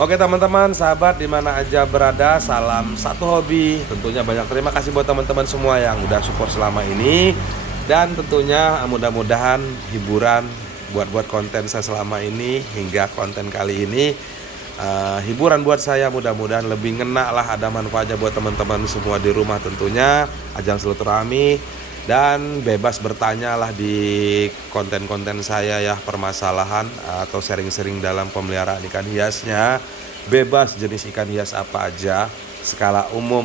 Oke teman-teman, sahabat dimana aja berada, salam satu hobi. Tentunya banyak terima kasih buat teman-teman semua yang udah support selama ini. Dan tentunya mudah-mudahan hiburan buat konten saya selama ini hingga konten kali ini hiburan buat saya, mudah-mudahan lebih ngena lah, ada manfaatnya buat teman-teman semua di rumah. Tentunya ajang silaturahmi dan bebas bertanya lah di konten-konten saya ya, permasalahan atau sharing-sharing dalam pemeliharaan ikan hiasnya, bebas jenis ikan hias apa aja, skala umum,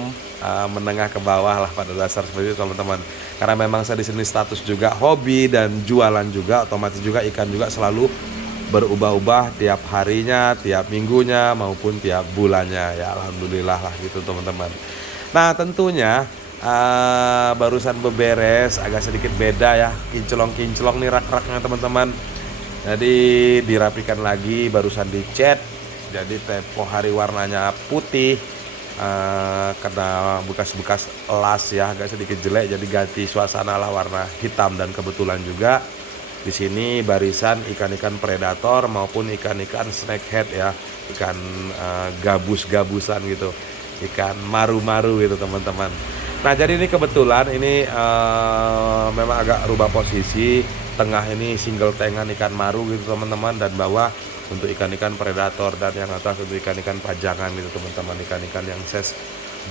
menengah ke bawah lah pada dasar seperti itu teman-teman. Karena memang saya di sini status juga hobi dan jualan juga, otomatis juga ikan juga selalu berubah-ubah tiap harinya, tiap minggunya maupun tiap bulannya ya, alhamdulillah lah gitu teman-teman. Nah tentunya barusan beberes, agak sedikit beda ya, kinclong-kinclong nih rak-raknya teman-teman. Jadi dirapikan lagi, barusan dicat, jadi tempo hari warnanya putih, karena bekas-bekas las ya, agak sedikit jelek, jadi ganti suasana lah warna hitam. Dan kebetulan juga di sini barisan ikan-ikan predator maupun ikan-ikan snakehead ya, ikan gabus-gabusan gitu, ikan maru-maru gitu teman-teman. Nah jadi ini kebetulan ini memang agak rubah posisi, tengah ini single tangan ikan maru gitu teman-teman, dan bawah untuk ikan-ikan predator, dan yang atas untuk ikan-ikan pajangan gitu teman-teman, ikan-ikan yang size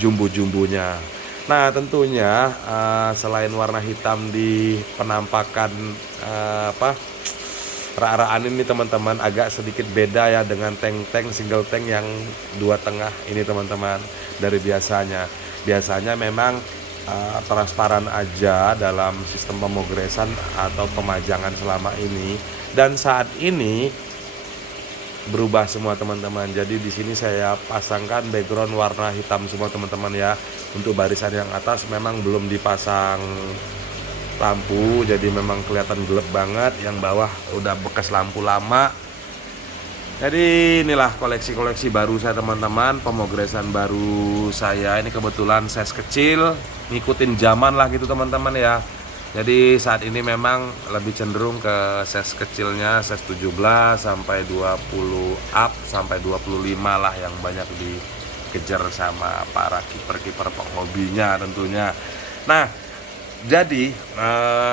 jumbo-jumbonya. Nah tentunya selain warna hitam di penampakan rak-rakan ini teman-teman, agak sedikit beda ya dengan tank-tank single tank yang dua tengah ini teman-teman dari biasanya. Biasanya memang transparan aja dalam sistem pemogresan atau pemajangan selama ini, dan saat ini berubah semua teman-teman. Jadi di sini saya pasangkan background warna hitam semua teman-teman ya. Untuk barisan yang atas memang belum dipasang lampu, jadi memang kelihatan gelap banget. Yang bawah udah bekas lampu lama. Jadi inilah koleksi-koleksi baru saya teman-teman, pemogresan baru saya. Ini kebetulan size kecil, ngikutin zaman lah gitu teman-teman ya. Jadi saat ini memang lebih cenderung ke size kecilnya, size 17 sampai 20 up sampai 25 lah yang banyak dikejar sama para kiper-kiper penghobinya tentunya. Nah, jadi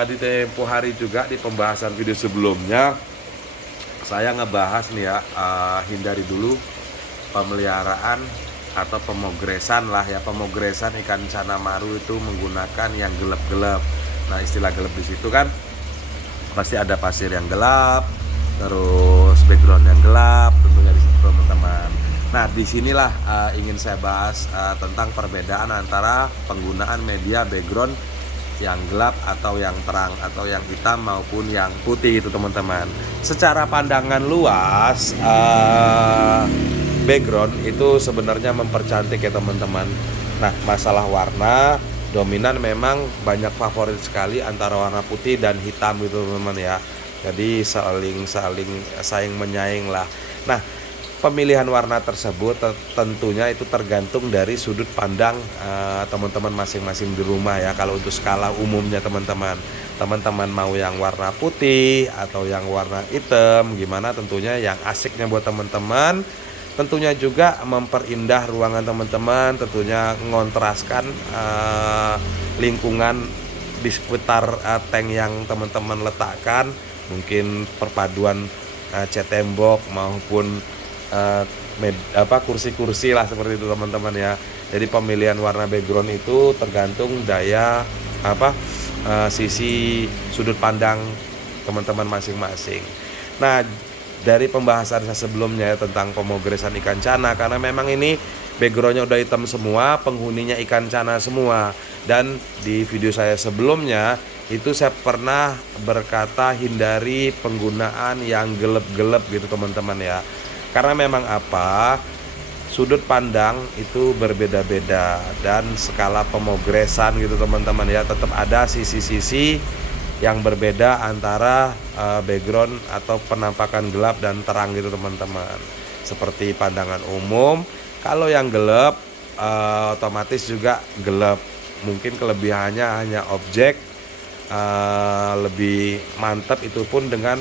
di tempo hari juga di pembahasan video sebelumnya saya ngebahas nih ya, hindari dulu pemeliharaan atau pemogresan lah ya, pemogresan ikan cana maru itu menggunakan yang gelap-gelap. Nah istilah gelap di situ kan pasti ada pasir yang gelap, terus background yang gelap tentunya di situ teman-teman. Nah disinilah ingin saya bahas tentang perbedaan antara penggunaan media background yang gelap atau yang terang, atau yang hitam maupun yang putih itu teman-teman. Secara pandangan luas background itu sebenarnya mempercantik ya teman-teman. Nah masalah warna dominan memang banyak favorit sekali antara warna putih dan hitam gitu teman-teman ya. Jadi saling menyaing lah. Nah pemilihan warna tersebut tentunya itu tergantung dari sudut pandang teman-teman masing-masing di rumah ya. Kalau untuk skala umumnya teman-teman mau yang warna putih atau yang warna hitam, gimana tentunya yang asiknya buat teman-teman, tentunya juga memperindah ruangan teman-teman, tentunya ngontraskan lingkungan di sekitar tank yang teman-teman letakkan. Mungkin perpaduan cat tembok maupun kursi-kursi lah seperti itu teman-teman ya. Jadi pemilihan warna background itu tergantung daya sisi sudut pandang teman-teman masing-masing. Nah dari pembahasan saya sebelumnya ya, tentang pemogresan ikan cana, karena memang ini backgroundnya udah hitam semua, penghuninya ikan cana semua. Dan di video saya sebelumnya itu saya pernah berkata hindari penggunaan yang gelap-gelap gitu teman-teman ya. Karena memang sudut pandang itu berbeda-beda, dan skala pemogresan gitu teman-teman ya, tetap ada sisi-sisi yang berbeda antara background atau penampakan gelap dan terang gitu teman-teman. Seperti pandangan umum, kalau yang gelap otomatis juga gelap. Mungkin kelebihannya hanya objek lebih mantap, itu pun dengan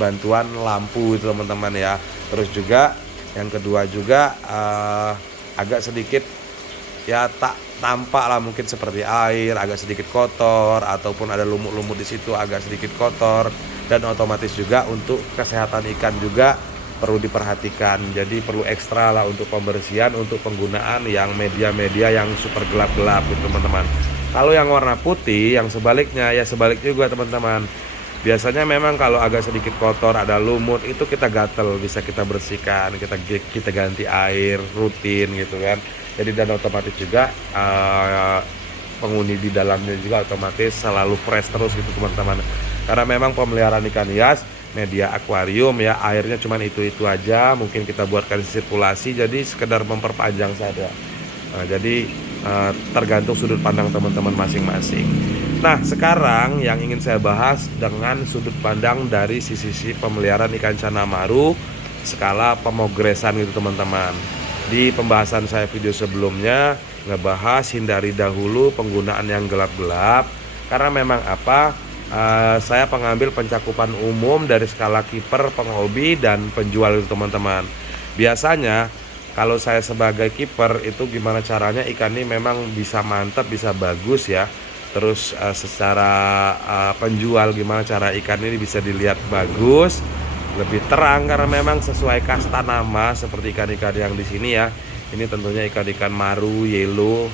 bantuan lampu itu teman-teman ya. Terus juga Yang kedua juga agak sedikit ya tak tampak lah, mungkin seperti air agak sedikit kotor ataupun ada lumut-lumut di situ agak sedikit kotor, dan otomatis juga untuk kesehatan ikan juga perlu diperhatikan. Jadi perlu ekstra lah untuk pembersihan, untuk penggunaan yang media-media yang super gelap-gelap gitu teman-teman. Kalau yang warna putih, yang sebaliknya ya sebaliknya juga teman-teman. Biasanya memang kalau agak sedikit kotor, ada lumut, itu kita gatel, bisa kita bersihkan, kita ganti air rutin gitu kan. Jadi dan otomatis juga penghuni di dalamnya juga otomatis selalu fresh terus gitu teman-teman. Karena memang pemeliharaan ikan hias media akuarium ya, airnya cuman itu aja, mungkin kita buatkan sirkulasi jadi sekedar memperpanjang saja. Jadi tergantung sudut pandang teman-teman masing-masing. Nah, sekarang yang ingin saya bahas dengan sudut pandang dari sisi pemeliharaan ikan cana maru skala pemogresan gitu teman-teman. Di pembahasan saya video sebelumnya ngebahas hindari dahulu penggunaan yang gelap-gelap, karena memang saya pengambil pencakupan umum dari skala kiper, penghobi, dan penjual itu teman-teman. Biasanya kalau saya sebagai kiper itu gimana caranya ikan ini memang bisa mantap, bisa bagus ya. Terus secara penjual gimana cara ikan ini bisa dilihat bagus, lebih terang, karena memang sesuai kasta nama seperti ikan-ikan yang di sini ya. Ini tentunya ikan-ikan maru, yellow,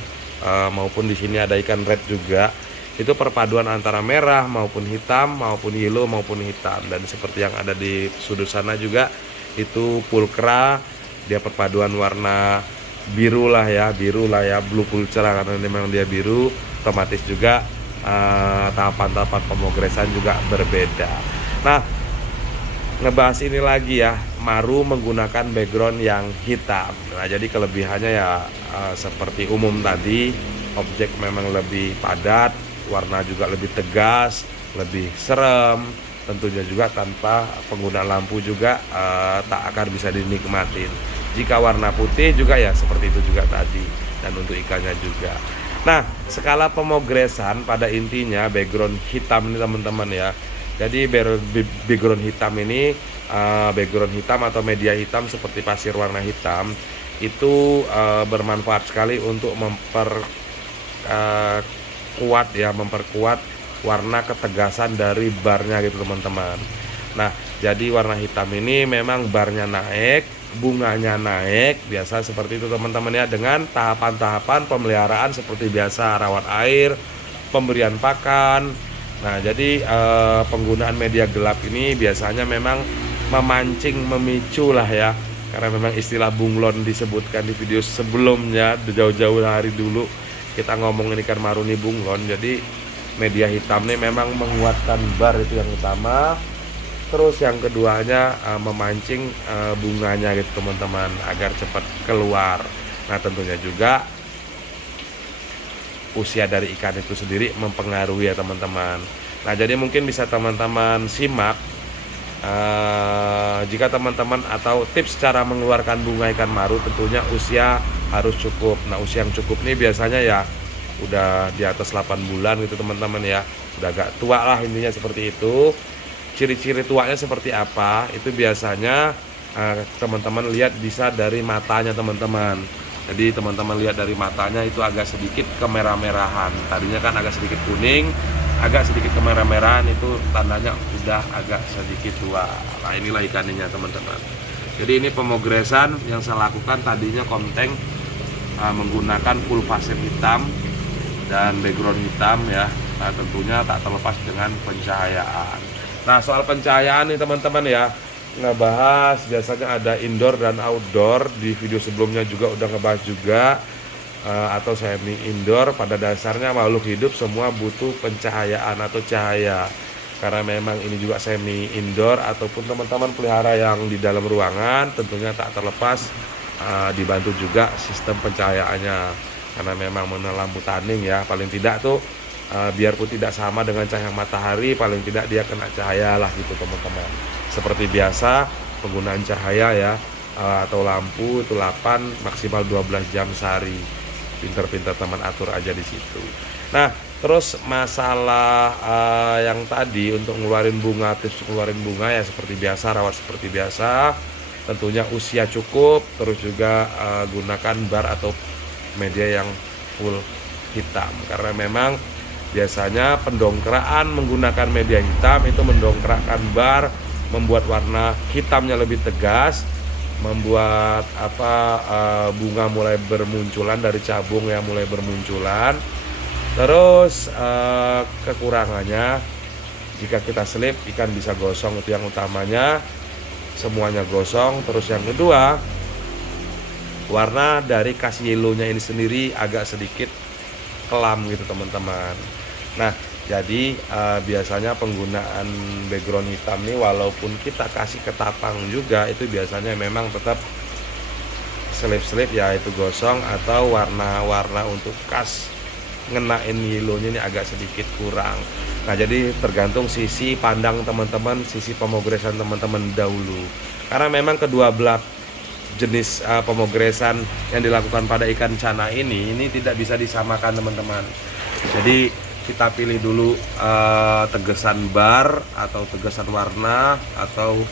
maupun di sini ada ikan red juga. Itu perpaduan antara merah maupun hitam, maupun yellow maupun hitam. Dan seperti yang ada di sudut sana juga itu pulkra, dia perpaduan warna biru lah ya, blue pulcra karena memang dia biru. Otomatis juga tahapan-tahapan pemogresan juga berbeda. Nah, ngebahas ini lagi ya, maru menggunakan background yang hitam. Nah, jadi kelebihannya ya seperti umum tadi, objek memang lebih padat, warna juga lebih tegas, lebih serem, tentunya juga tanpa penggunaan lampu juga tak akan bisa dinikmatin. Jika warna putih juga ya seperti itu juga tadi, dan untuk ikannya juga. Nah, skala pemogresan pada intinya background hitam ini teman-teman ya. Jadi background hitam ini, background hitam atau media hitam seperti pasir warna hitam itu bermanfaat sekali untuk memperkuat warna ketegasan dari barnya gitu teman-teman. Nah, jadi warna hitam ini memang barnya naik, bunganya naik, biasa seperti itu teman-teman ya, dengan tahapan-tahapan pemeliharaan seperti biasa, rawat air, pemberian pakan. Nah, jadi penggunaan media gelap ini biasanya memang memicu lah ya, karena memang istilah bunglon disebutkan di video sebelumnya, jauh-jauh hari dulu kita ngomongin ikan maruni bunglon. Jadi media hitam ini memang menguatkan bar, itu yang utama. Terus yang keduanya memancing bunganya gitu teman-teman, agar cepat keluar. Nah, tentunya juga usia dari ikan itu sendiri mempengaruhi ya teman-teman. Nah, jadi mungkin bisa teman-teman simak jika teman-teman atau tips cara mengeluarkan bunga ikan maru, tentunya usia harus cukup. Nah, usia yang cukup nih biasanya ya udah di atas 8 bulan gitu teman-teman ya, udah agak tua lah intinya seperti itu. Ciri-ciri tuanya seperti apa itu biasanya teman-teman lihat bisa dari matanya teman-teman. Jadi teman-teman lihat dari matanya itu agak sedikit kemerah-merahan, tadinya kan agak sedikit kuning, agak sedikit kemerah-merahan, itu tandanya udah agak sedikit tua. Nah, inilah ikannya teman-teman. Jadi ini pemogresan yang saya lakukan tadinya konteng menggunakan full pasir hitam dan background hitam ya. Nah, tentunya tak terlepas dengan pencahayaan. Nah, soal pencahayaan nih teman-teman ya, ngebahas biasanya ada indoor dan outdoor. Di video sebelumnya juga udah ngebahas juga atau semi indoor. Pada dasarnya makhluk hidup semua butuh pencahayaan atau cahaya, karena memang ini juga semi indoor ataupun teman-teman pelihara yang di dalam ruangan, tentunya tak terlepas dibantu juga sistem pencahayaannya, karena memang mengenal lampu taning ya, paling tidak tuh biarpun tidak sama dengan cahaya matahari, paling tidak dia kena cahaya lah gitu teman-teman. Seperti biasa penggunaan cahaya ya, atau lampu itu 8 maksimal 12 jam sehari. Pinter-pinter teman atur aja di situ. Nah, terus masalah yang tadi untuk ngeluarin bunga, tips ngeluarin bunga ya seperti biasa, rawat seperti biasa. tentunya usia cukup, terus juga gunakan bar atau media yang full hitam, karena memang biasanya pendongkeraan menggunakan media hitam itu mendongkrakkan bar, membuat warna hitamnya lebih tegas, membuat bunga mulai bermunculan dari cabung yang mulai bermunculan. Terus kekurangannya, jika kita selip ikan bisa gosong, itu yang utamanya, semuanya gosong. Terus yang kedua, warna dari cast yellow-nya ini sendiri agak sedikit kelam gitu teman-teman. Nah, jadi biasanya penggunaan background hitam nih, walaupun kita kasih ketapang juga, itu biasanya memang tetap selip-selip ya itu gosong, atau warna-warna untuk cast ngenain yellownya ini agak sedikit kurang. Nah, jadi tergantung sisi pandang teman-teman, sisi pemogresan teman-teman dahulu, karena memang kedua belah jenis pemogresan yang dilakukan pada ikan cana ini tidak bisa disamakan teman-teman. Jadi kita pilih dulu tegesan bar atau tegesan warna atau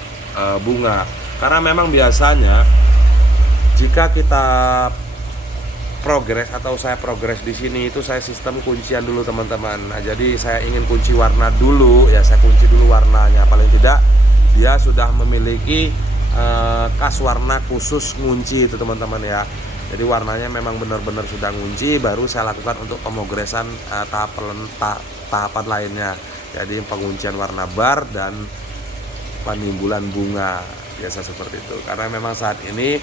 bunga, karena memang biasanya jika kita progres atau saya progres di sini itu saya sistem kuncian dulu teman-teman. Nah, jadi saya ingin kunci warna dulu ya, saya kunci dulu warnanya, paling tidak dia sudah memiliki kas warna khusus ngunci itu teman-teman ya. Jadi warnanya memang benar-benar sudah ngunci, baru saya lakukan untuk pemogresan tahapan lainnya. Jadi penguncian warna bar dan penimbulan bunga, biasa seperti itu. Karena memang saat ini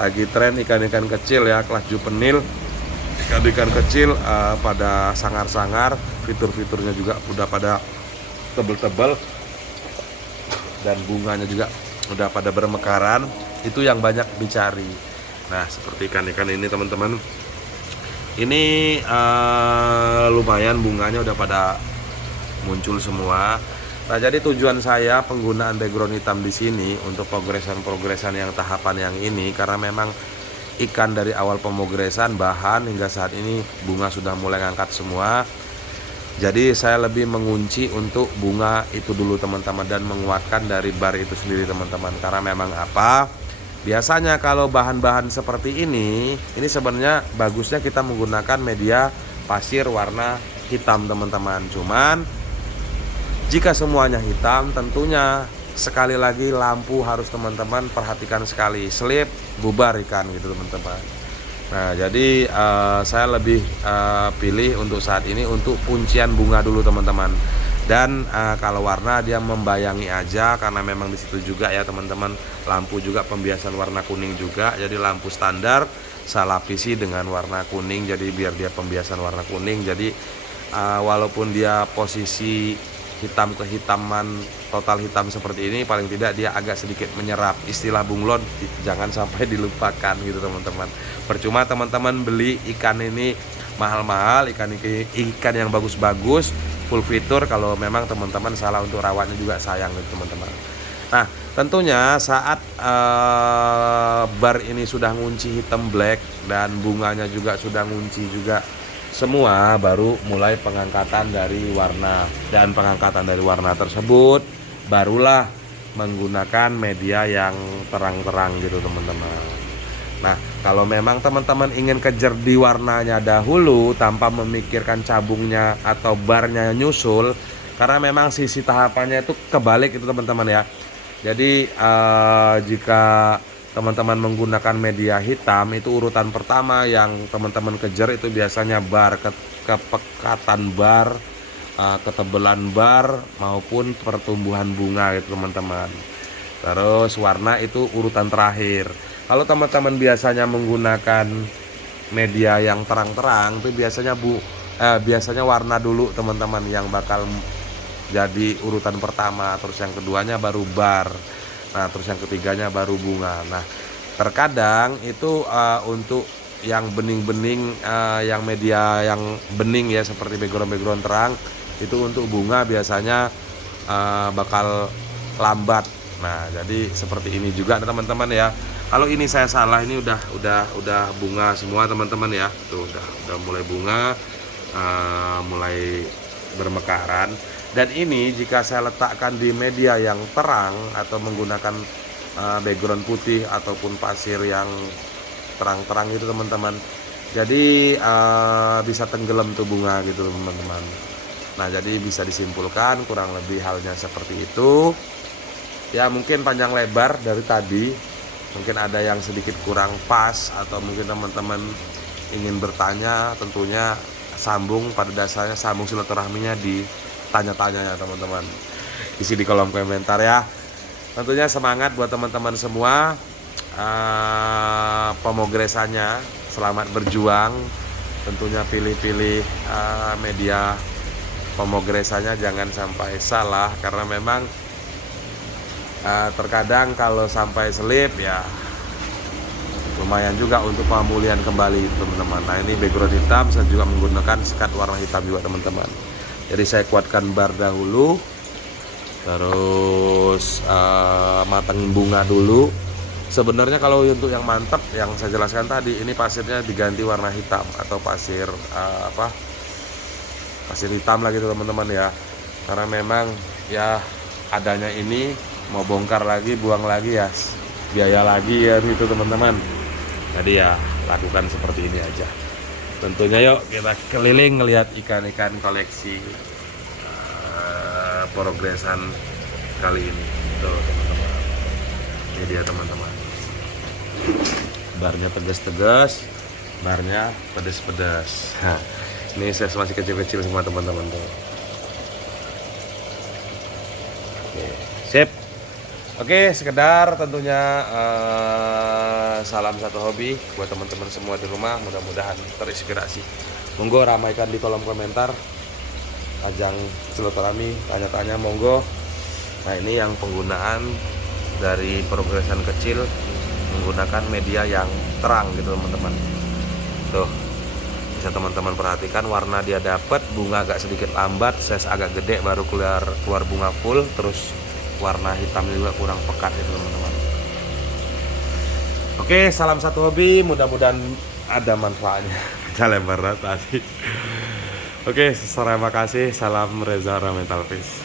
lagi tren ikan-ikan kecil ya, kelas juvenil, ikan-ikan kecil pada sangar-sangar, fitur-fiturnya juga udah pada tebel-tebel, dan bunganya juga udah pada bermekaran, itu yang banyak dicari. Nah, seperti ikan-ikan ini teman-teman, ini lumayan bunganya udah pada muncul semua. Nah, jadi tujuan saya penggunaan background hitam di sini untuk progresan yang tahapan yang ini, karena memang ikan dari awal pemogresan bahan hingga saat ini bunga sudah mulai ngangkat semua. Jadi saya lebih mengunci untuk bunga itu dulu teman-teman, dan menguatkan dari bar itu sendiri teman-teman. Karena memang biasanya kalau bahan-bahan seperti ini sebenarnya bagusnya kita menggunakan media pasir warna hitam teman-teman. Cuman jika semuanya hitam, tentunya sekali lagi lampu harus teman-teman perhatikan sekali, selip bubar ikan gitu teman-teman. Nah, jadi saya lebih pilih untuk saat ini untuk kuncian bunga dulu teman-teman. Dan kalau warna dia membayangi aja, karena memang di situ juga ya teman-teman, lampu juga pembiasan warna kuning juga. Jadi lampu standar saya lapisi dengan warna kuning, jadi biar dia pembiasan warna kuning. Jadi walaupun dia posisi hitam kehitaman total hitam seperti ini, paling tidak dia agak sedikit menyerap. Istilah bunglon jangan sampai dilupakan gitu teman-teman. Percuma teman-teman beli ikan ini mahal-mahal, ikan yang bagus-bagus full fitur, kalau memang teman-teman salah untuk rawatnya juga sayang gitu teman-teman. Nah, tentunya saat bar ini sudah ngunci hitam black dan bunganya juga sudah ngunci juga semua, baru mulai pengangkatan dari warna. Dan pengangkatan dari warna tersebut barulah menggunakan media yang terang-terang gitu teman-teman. Nah, kalau memang teman-teman ingin kejar di warnanya dahulu tanpa memikirkan cabungnya atau barnya nyusul, karena memang sisi tahapannya itu kebalik itu teman-teman ya. Jadi jika teman-teman menggunakan media hitam, itu urutan pertama yang teman-teman kejar itu biasanya bar, kepekatan bar, ketebalan bar, maupun pertumbuhan bunga gitu teman-teman. Terus warna itu urutan terakhir. Kalau teman-teman biasanya menggunakan media yang terang-terang, itu biasanya warna dulu teman-teman yang bakal jadi urutan pertama, terus yang keduanya baru bar. Nah, terus yang ketiganya baru bunga. Nah, terkadang itu untuk yang bening-bening, yang media yang bening ya, seperti background terang, itu untuk bunga biasanya bakal lambat. Nah, jadi seperti ini juga teman-teman ya. Kalau ini saya salah, ini udah bunga semua teman-teman ya. Tuh udah mulai bunga, mulai bermekaran. Dan ini jika saya letakkan di media yang terang atau menggunakan background putih ataupun pasir yang terang-terang gitu teman-teman. Jadi bisa tenggelam tuh bunga gitu teman-teman. Nah jadi bisa disimpulkan kurang lebih halnya seperti itu. Ya mungkin panjang lebar dari tadi mungkin ada yang sedikit kurang pas, atau mungkin teman-teman ingin bertanya, tentunya sambung pada dasarnya, sambung silaturahminya di tanya-tanya ya teman-teman, isi di kolom komentar ya. Tentunya semangat buat teman-teman semua, pemogresannya selamat berjuang. Tentunya pilih-pilih media pemogresannya jangan sampai salah, karena memang terkadang kalau sampai selip ya lumayan juga untuk pemulihan kembali teman-teman. Nah ini background hitam, saya juga menggunakan sekat warna hitam juga teman-teman. Jadi saya kuatkan bar dahulu, terus matangin bunga dulu. Sebenarnya kalau untuk yang mantap yang saya jelaskan tadi, ini pasirnya diganti warna hitam atau pasir pasir hitam lah gitu teman-teman ya. Karena memang ya adanya ini mau bongkar lagi, buang lagi ya, biaya lagi ya gitu teman-teman. Jadi ya lakukan seperti ini aja. Tentunya yuk kita keliling ngelihat ikan-ikan koleksi progresan kali ini. Tuh teman-teman. Ini dia teman-teman. Barnya pedas-pedas, barnya pedas-pedas. Ini saya masih kecil-kecil semua teman-teman tuh. Oke, sip. Oke, sekedar tentunya salam satu hobi buat teman-teman semua di rumah, mudah-mudahan terinspirasi. Monggo ramaikan di kolom komentar, ajang silaturahmi, tanya-tanya monggo. Nah ini yang penggunaan dari progresan kecil menggunakan media yang terang gitu teman-teman. Tuh bisa teman-teman perhatikan warna dia dapat, bunga agak sedikit lambat, size agak gede baru keluar bunga full, terus warna hitam juga kurang pekat itu teman-teman. Oke, salam satu hobi, mudah-mudahan ada manfaatnya. Lebar tadi. Oke, terima kasih. Salam Reza Ramental Fish.